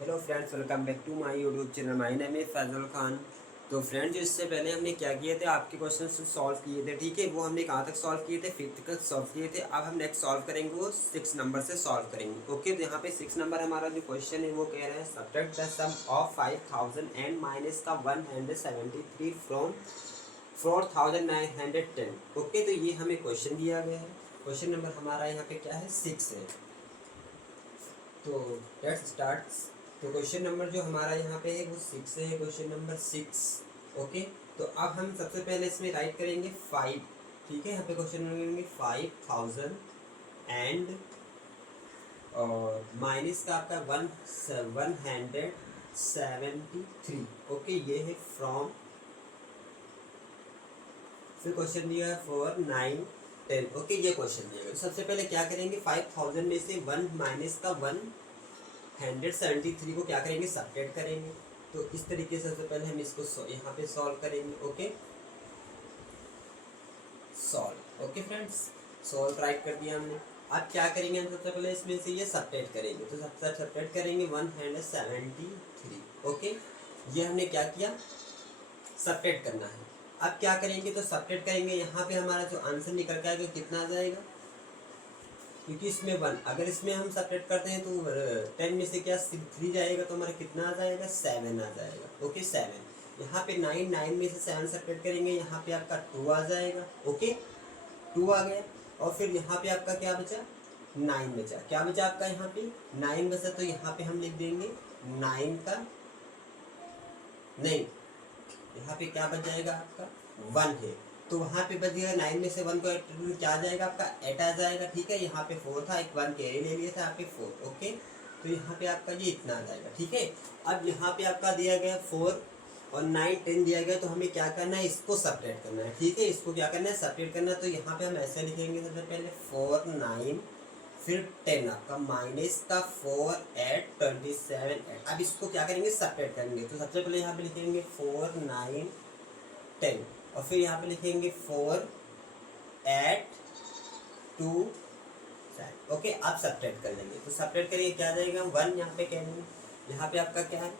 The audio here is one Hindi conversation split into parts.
Hello friends, welcome back to my YouTube channel. My name is Faisal Khan. तो फ्रेंड्स, जो इससे पहले हमने क्या किए थे, आपके क्वेश्चन सॉल्व किए थे, ठीक है। वो हमने कहाँ तक सॉल्व किए थे, 5th तक सॉल्व किए थे। अब हम नेक्स्ट सॉल्व करेंगे, वो 6 नंबर से सॉल्व करेंगे। ओके, तो यहाँ पे 6 नंबर हमारा जो क्वेश्चन है वो कह रहा है subtract the sum of 5000 and minus का 173 फ्रॉम 4910। ओके, तो ये हमें क्वेश्चन दिया गया है। क्वेश्चन नंबर हमारा यहाँ पे क्या है, 6 है। तो लेट्स स्टार्ट। तो क्वेश्चन नंबर जो हमारा यहाँ पे है वो 6 है, क्वेश्चन नंबर 6। ओके, तो अब हम सबसे पहले इसमें राइट करेंगे 5। ठीक है, यहाँ पे क्वेश्चन नंबर करेंगे 5000 एंड और माइनस का आपका 173। ओके, ये है फ्रॉम। फिर क्वेश्चन दिया है 4 9 10। ओके, ये क्वेश्चन दिया है। तो सबसे पहले क्या करेंगे, 5000 में से 1 माइनस का 173 को क्या करेंगे, सब्ट्रैक्ट करेंगे। तो इस तरीके से सबसे पहले हम इसको यहाँ पे सॉल्व करेंगे। Okay, solve. Okay friends, solve right कर दिया हमने। अब क्या करेंगे, हम सबसे पहले इसमें से ये सब्ट्रैक्ट करेंगे। तो सबसे सब्ट्रैक्ट करेंगे 173। ओके, ये हमने क्या किया, सब्ट्रैक्ट करना है। अब क्या करेंगे, तो सब्ट्रैक्ट करेंगे। यहाँ पे हमारा जो आंसर निकल के आएगा कितना आ जाएगा, क्योंकि इसमें 1, अगर इसमें हम सब्ट्रैक्ट करते हैं तो 10 में से क्या 3 जाएगा, तो हमारा कितना आ जाएगा, 7 आ जाएगा। ओके, 7। यहाँ पे 9 में से 7 सब्ट्रैक्ट करेंगे, यहाँ पे आपका 2 आ जाएगा। ओके, 2 आ गया। और फिर यहाँ पे आपका क्या बचा, 9 बचा। क्या बचा आपका, यहाँ पे 9 बचा। तो यहाँ पे हम लिख देंगे 9 का, नहीं, यहाँ पे क्या बच जाएगा आपका, 1 है। तो वहाँ पे बच गया 9 में से 1 को क्या आ जाएगा आपका, 8 आ जाएगा। ठीक है, यहाँ पे 4 था, एक 1 कैरी ले लिया था, यहाँ पे 4। ओके, तो यहाँ पे आपका ये इतना आ जाएगा। ठीक है, अब यहाँ पे आपका दिया गया 4 और 9 10 दिया गया, तो हमें क्या करना है, इसको सपरेट करना है। ठीक है, इसको क्या करना है, सपरेट करना है। तो यहाँ पे हम ऐसे लिखेंगे, सबसे पहले 4 9 फिर 10, आपका माइनस का 4 8 27 8। अब इसको क्या करेंगे, सेपरेट करेंगे। तो सबसे पहले यहाँ पे लिखेंगे 4 9 10 और फिर यहाँ पे लिखेंगे 4 8 2 7। ओके, आप सेपरेट कर लेंगे। तो सेपरेट करेंगे, क्या जाएगा, 1 यहाँ पे करेंगे, यहाँ पे आपका क्या है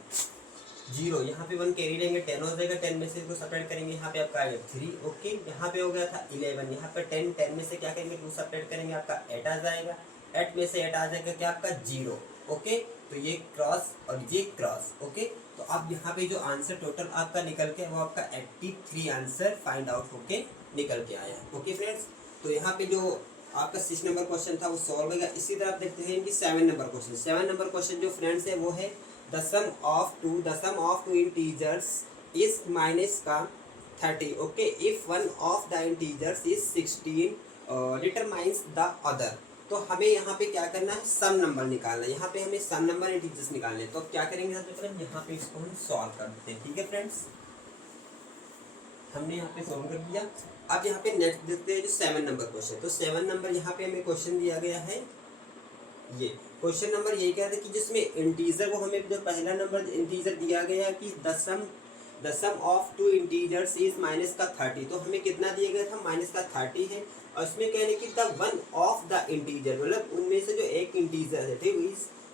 0, यहाँ पे 1 कैरी लेंगे, 10 हो जाएगा। 10 में से इसको सेपरेट करेंगे, यहाँ पे आपका आएगा 3। ओके, यहाँ पे हो गया था 11, यहाँ पे 10 में से क्या करेंगे, 2 सेपरेट करेंगे, आपका 8 आ जाएगा। 8 में से 8 आ जाएगा क्या, आपका 0। ओके, तो ये क्रॉस और ये क्रॉस। ओके, तो अब यहाँ पे जो आंसर टोटल आपका निकल के वो आपका 83 आंसर फाइंड आउट होके निकल के आया। ओके फ्रेंड्स, तो यहाँ पे जो आपका 6 नंबर क्वेश्चन था वो सॉल्व हो गया। इसी तरह आप देखते हैं कि 7 नंबर क्वेश्चन, 7 नंबर क्वेश्चन जो फ्रेंड्स है वो है the sum of two integers is minus का 30. Okay, if one of the integers is 16 determines the other. तो हमें यहाँ पे क्या करना है, सम नंबर निकालना है। यहाँ पे हमें सम नंबर इंटीजर्स निकालने हैं। तो अब क्या करेंगे, सबसे पहले यहाँ पे इसको हम सॉल्व कर देते हैं। ठीक है फ्रेंड्स, हमने यहाँ पे सॉल्व कर दिया। अब यहाँ पे नेक्स्ट देखते हैं जो 7 नंबर क्वेश्चन। तो 7 नंबर यहाँ पे हमें क्वेश्चन दिया गया है। ये क्वेश्चन नंबर यही कह रहा था कि जिसमें इंटीजर, वो हमें जो पहला नंबर इंटीजर दिया गया कि the sum of two integers is minus का 30। तो हमें कितना दिया गया था, माइनस का 30 है। और इसमें कहने की the one of the integer, मतलब उनमें से जो एक इंटीजर है थे वो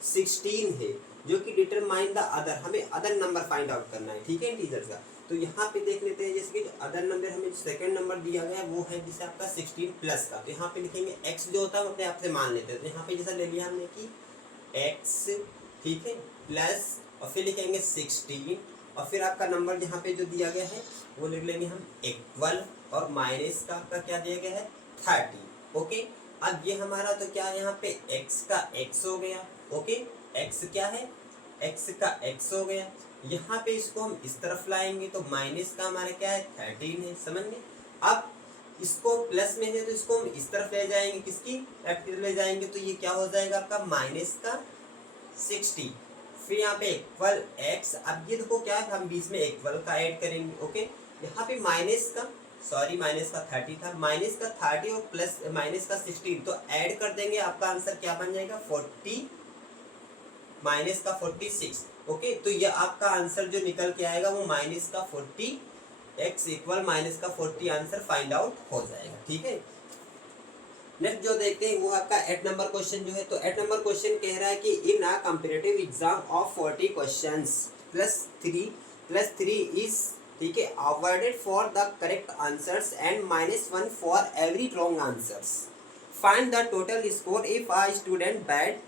16 है, जो कि डिटरमाइन द अदर, हमें अदर नंबर फाइंड आउट करना है। ठीक है, इंटीजर का। तो यहाँ पे देख लेते हैं, जैसे कि अदर नंबर हमें जो सेकंड नंबर दिया गया है वो है जैसे आपका 16 प्लस का। तो यहाँ पे लिखेंगे x जो होता है अपने आप से मान लेते हैं। तो यहाँ पे जैसा ले लिया हमने कि x, ठीक है, प्लस और फिर लिखेंगे 16 और फिर आपका नंबर यहाँ पे जो दिया गया है वो लिख लेंगे हम इक्वल और माइनस का आपका क्या दिया गया है 30। ओके, अब ये हमारा तो क्या है, यहाँ पे x का x हो गया। ओके, x क्या है, x का x हो गया। यहाँ पे इसको हम इस तरफ लाएंगे तो माइनस का हमारा क्या है 13 है, समझ गए। अब इसको प्लस में है तो इसको हम इस तरफ ले जाएंगे, किसकी लेफ्ट ले जाएंगे, तो ये क्या हो जाएगा आपका माइनस का 60। फिर यहाँ पे इक्वल x। अब ये देखो क्या है, हम बीच में इक्वल का ऐड करेंगे। ओके, यहाँ पे माइनस का, सॉरी माइनस का 30 था, माइनस का 30 और प्लस माइनस का 16, तो ऐड कर देंगे, आपका आंसर क्या बन जाएगा 40 माइनस का 46। ओके, तो ये आपका आंसर जो निकल के आएगा वो माइनस का 40, x इक्वल माइनस का 40 आंसर फाइंड आउट हो जाएगा। ठीक है, नेक्स्ट जो देखते हैं वो आपका 8 नंबर क्वेश्चन जो है, तो 8 नंबर क्वेश्चन कह रहा है कि in a comparative exam of 40 questions +3 is, ठीक है, awarded for the correct answers and -1 for every wrong answers. Find the total score if a student had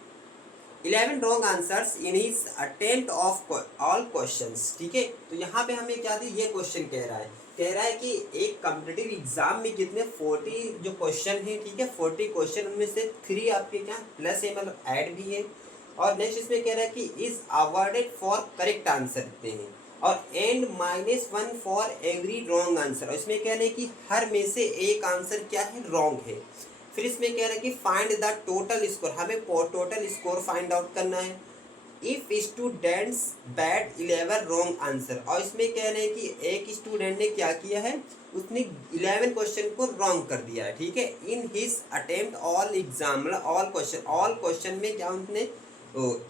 11 wrong answers in his attempt of all questions. ठीक है, तो यहाँ पे हमें क्या दी, ये क्वेश्चन कह रहा है कि एक कॉम्पिटिटिव एग्जाम में जितने 40 जो क्वेश्चन है, ठीक है, 40 क्वेश्चन उनमें से 3 आपके क्या प्लस है, मतलब ऐड भी है। और नेक्स्ट इसमें कह रहा है कि is awarded for correct answer देते हैं, और and -1 for every wrong answer. और इसमें कह रहे हैं कि हर में से एक आंसर क्या है, रॉन्ग है। फिर इसमें कह रहा है कि फाइंड द टोटल स्कोर, हमें टोटल स्कोर फाइंड आउट करना है। If students bad 11 wrong answer, और इसमें कह रहे हैं कि एक स्टूडेंट ने क्या किया है, उसने 11 क्वेश्चन को रॉन्ग कर दिया है। ठीक है, इन हिज अटेम्प्ट ऑल एग्जाम, मतलब ऑल क्वेश्चन में क्या उसने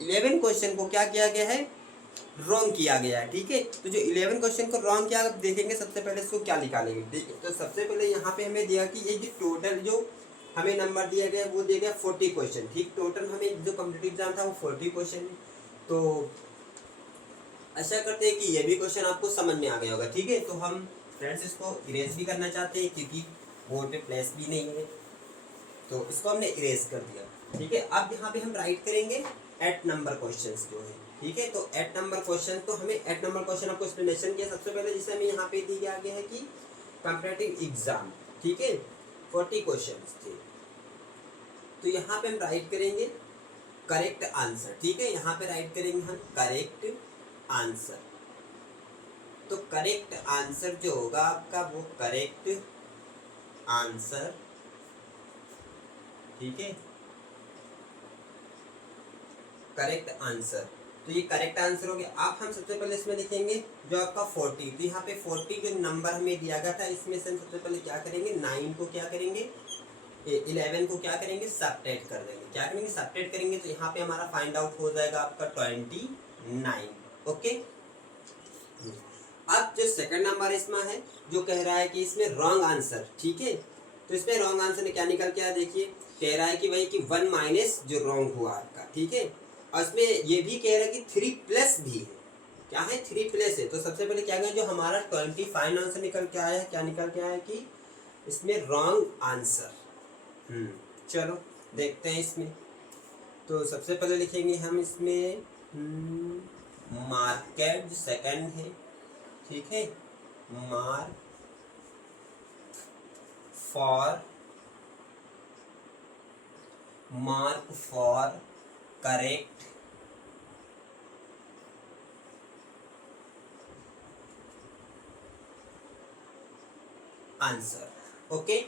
11 क्वेश्चन को क्या किया गया है, रॉन्ग किया गया है। ठीक है, तो जो 11 क्वेश्चन को रॉन्ग किया, आप देखेंगे सबसे पहले इसको क्या निकालेंगे। ठीक है, तो सबसे पहले यहाँ पे हमें दिया कि ये जो टोटल जो हमें नंबर दिया गया वो दिया गया 40 क्वेश्चन। ठीक, टोटल हमें जो कॉम्पिटिटिव एग्जाम था वो 40 क्वेश्चन है। तो आशा करते हैं कि ये भी क्वेश्चन आपको समझ में आ गया होगा। ठीक है, तो हम फ्रेंड्स इसको इरेज भी करना चाहते हैं क्योंकि बोर्ड पे प्लेस भी नहीं है, तो इसको हमने इरेज कर दिया। ठीक है, अब यहाँ पे हम राइट करेंगे 8 नंबर क्वेश्चन जो है। ठीक है, तो 8 नंबर क्वेश्चन, तो हमें 8 नंबर क्वेश्चन आपको एक्सप्लेनेशन किया सबसे पहले, जिसे हमें यहाँ पे दिया गया है कि कंपैरेटिव एग्जाम, ठीक है, 40 क्वेश्चन थे। तो यहाँ पे हम राइट करेंगे करेक्ट आंसर। ठीक है, यहाँ पे राइट करेंगे हम करेक्ट आंसर। तो करेक्ट आंसर जो होगा आपका वो करेक्ट आंसर, ठीक है, करेक्ट आंसर। तो ये करेक्ट आंसर हो गया। आप हम सबसे पहले इसमें लिखेंगे जो आपका 40, तो यहाँ पे 40 जो नंबर हमें दिया गया था, इसमें से हम सबसे पहले क्या करेंगे, 9 को क्या करेंगे, 11 को क्या करेंगे, सबट्रैक्ट कर देंगे। क्या करेंगे, सबट्रैक्ट करेंगे, तो यहाँ पे हमारा फाइंड आउट हो जाएगा आपका 29। ओके, अब जो सेकंड नंबर इसमें है, जो कह रहा है कि इसमें रॉन्ग आंसर, ठीक है, तो इसमें रॉन्ग आंसर ने क्या निकल के आया, देखिए कह रहा है कि भाई कि 1 माइनस जो रॉन्ग हुआ आपका। ठीक है, और इसमें ये भी कह रहा है कि 3 प्लस भी है, क्या है, 3 प्लस है। तो सबसे पहले क्या करें, जो हमारा 25 आंसर निकल के आया है, क्या निकल के आया है कि इसमें रॉन्ग आंसर। चलो देखते हैं इसमें। तो सबसे पहले लिखेंगे हम इसमें मार्केट जो सेकंड है, ठीक है, mark for correct answer. Okay,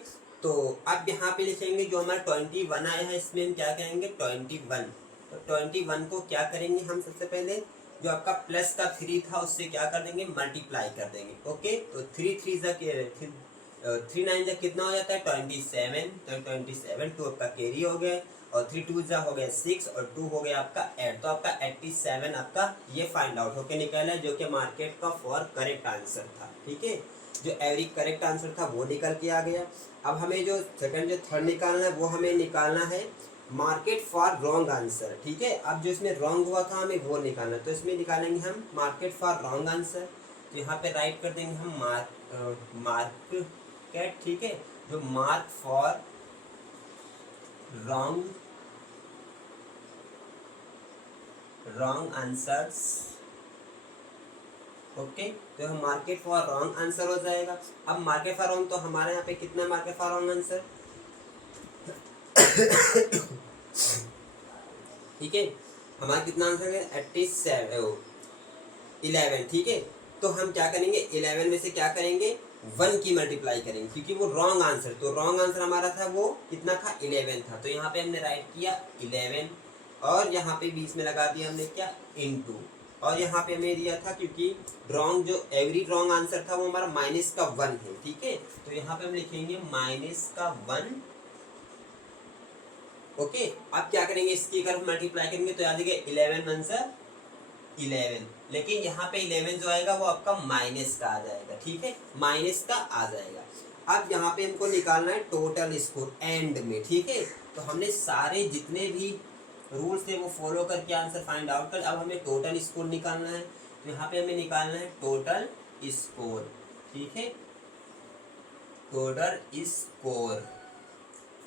तो अब यहाँ पे लिखेंगे जो हमारा 21 आया है, इसमें हम क्या कहेंगे, 21। तो 21 को क्या करेंगे हम, सबसे पहले जो आपका प्लस का 3 था उससे क्या कर देंगे, मल्टीप्लाई कर देंगे। ओके, तो 3 9 जा कितना हो जाता है, 27। तो 27 2 आपका कैरी हो गया, और 3 2 जा हो गया 6, और 2 हो गया आपका 8। तो आपका 87 आपका ये फाइंड आउट होके निकला है, जो कि मार्केट का फॉर करेक्ट आंसर था। ठीक है, जो एवरी करेक्ट आंसर था वो निकल के आ गया। अब हमें जो सेकंड जो थर्ड निकालना है, वो हमें निकालना है मार्केट फॉर रॉन्ग आंसर। ठीक है, अब जो इसमें रॉन्ग हुआ था हमें वो निकालना है, तो इसमें निकालेंगे हम मार्केट फॉर रॉन्ग आंसर। तो यहाँ पे राइट कर देंगे हम मार्केट, ठीक है, जो mark for wrong answers. Okay, तो हम मार्केट फॉर रॉन्ग आंसर हो जाएगा। अब मार्केट फॉर रॉन्ग, तो हमारे यहाँ पे कितना मार्केट फॉर रॉन्ग आंसर, ठीक है, हमारा कितना आंसर है, 11। ठीक है, तो हम क्या करेंगे, 11 में से क्या करेंगे, 1 की मल्टीप्लाई करेंगे, क्योंकि वो रॉन्ग आंसर, तो रॉन्ग आंसर हमारा था वो कितना था, 11 था। तो यहाँ पे हमने राइट किया 11, और यहाँ पे बीच में लगा दिया हमने क्या, इनटू, और यहाँ पे हमें दिया था क्योंकि रॉन्ग जो एवरी रॉन्ग आंसर था वो हमारा -1 है। ठीक है, तो यहाँ पे हम लिखेंगे -1। ओके, अब क्या करेंगे, इसकी अगर मल्टीप्लाई करेंगे तो याद रखिए 11 आंसर 11, लेकिन यहाँ पे 11 जो आएगा वो आपका माइनस का आ जाएगा। ठीक है, माइनस का आ जाएगा। अब यहाँ पे हमको निकालना है टोटल स्कोर एंड में, ठीक है। तो हमने सारे जितने भी रूल्स थे वो फॉलो करके आंसर फाइंड आउट कर, अब हमें टोटल स्कोर निकालना है। तो यहाँ पे हमें निकालना है टोटल स्कोर, ठीक है, टोटल स्कोर।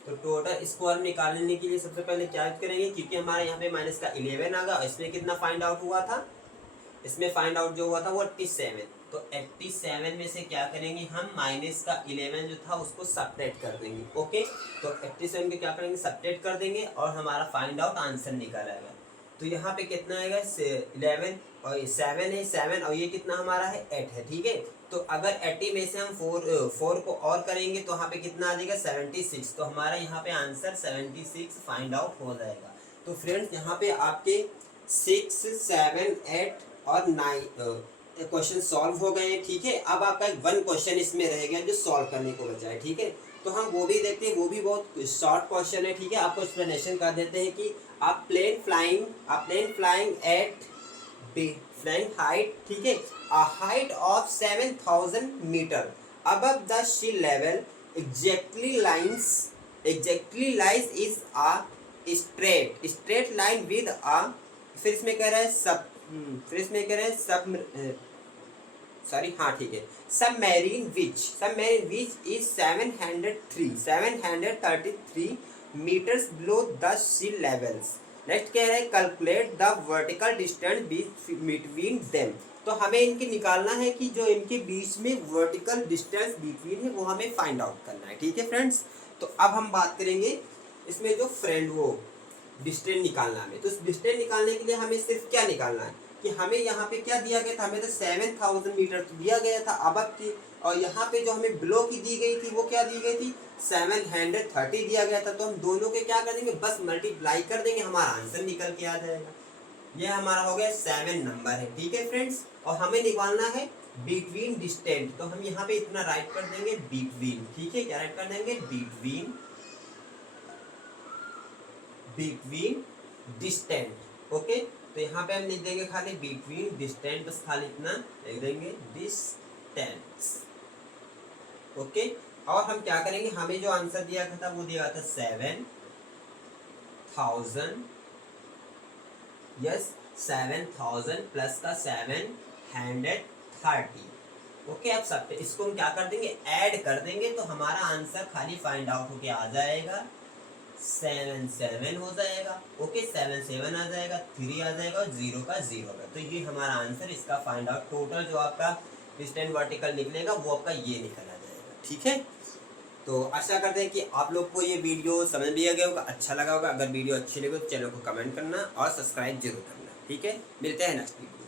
तो टोटल स्कोर निकालने के लिए सबसे पहले क्या करेंगे, क्योंकि हमारे यहाँ पे माइनस का 11 आ गया, इसमें कितना फाइंड आउट हुआ था, इसमें फाइंड आउट जो हुआ था वो 87। तो 87 में से क्या करेंगे हम, माइनस का 11 जो था उसको सब्ट्रैक्ट कर देंगे। ओके, तो 87 के क्या करेंगे, सब्ट्रैक्ट कर देंगे और हमारा फाइंड आउट आंसर निकल आएगा। तो यहाँ पे कितना आएगा, 11 और 7 है, 7 और ये कितना हमारा है, 8 है, ठीक है। तो अगर 80 में से हम 4 को और करेंगे तो यहाँ पे कितना आ जाएगा, 76। तो हमारा यहाँ पे आंसर 76 फाइंड आउट हो जाएगा। तो फ्रेंड्स यहाँ पे आपके 6, 7, 8 और 9 क्वेश्चन सॉल्व हो गए हैं, ठीक है। अब आपका एक 1 क्वेश्चन इसमें रह गया जो सॉल्व करने को बचा है, ठीक है। तो हम वो भी देखते हैं, वो भी बहुत शॉर्ट क्वेश्चन है, ठीक है। आपको एक्सप्लेनेशन कर देते हैं कि आप plane flying at flying height, ठीक है, a height of 7,000 meter above the sea level exactly lies is a straight line with a, फिर इसमें कह रहा है submarine which is 733 meters below the sea levels। Next कह रहा है calculate the vertical distance between them. तो हमें इनके निकालना है कि जो इनके बीच में वर्टिकल डिस्टेंस बिटवीन है वो हमें फाइंड आउट करना है, ठीक है फ्रेंड्स। तो अब हम बात करेंगे इसमें जो वो डिस्टेंस निकालना है। तो इस डिस्टेंस निकालने के लिए हमें सिर्फ क्या निकालना है कि हमें यहाँ पे क्या दिया गया था, हमें तो 7,000 मीटर तो दिया गया था अबव की, और यहाँ पे जो हमें बिलो की दी गई थी वो क्या दी गई थी, 730 दिया गया था। तो हम दोनों के क्या कर देंगे, बस मल्टीप्लाई कर देंगे, हमारा आंसर निकल के आ जाएगा। ये हमारा हो गया 7 नंबर है, ठीक है फ्रेंड्स। और हमें निकालना है बिटवीन डिस्टेंस, तो हम यहाँ पे इतना राइट कर देंगे बिटवीन, ठीक है, क्या राइट कर देंगे, बिटवीन डिस्टेंस। ओके, तो यहाँ पे हम लिख देंगे खाली बिटवीन डिस्टेंस, बस खाली इतना लिख देंगे डिस्टेंस। ओके, और हम क्या करेंगे, हमें जो आंसर दिया था वो दिया था 7,000, यस 7,000 प्लस का 730। ओके, अब सब इसको हम क्या कर देंगे, ऐड कर देंगे, तो हमारा आंसर खाली फाइंड आउट होके आ जाएगा 7 हो जाएगा। ओके, 7 आ जाएगा, 3 आ जाएगा और 0 का 0 का। तो ये हमारा आंसर, इसका फाइंड आउट टोटल जो आपका डिस्टेंस वर्टिकल निकलेगा वो आपका ये निकल आ जाएगा, ठीक है। तो आशा करते हैं कि आप लोग को ये वीडियो समझ लिया गया होगा, अच्छा लगा होगा। अगर वीडियो अच्छी लगे तो चैनल को कमेंट करना और सब्सक्राइब जरूर करना, ठीक है। मिलते हैं नेक्स्ट वीडियो।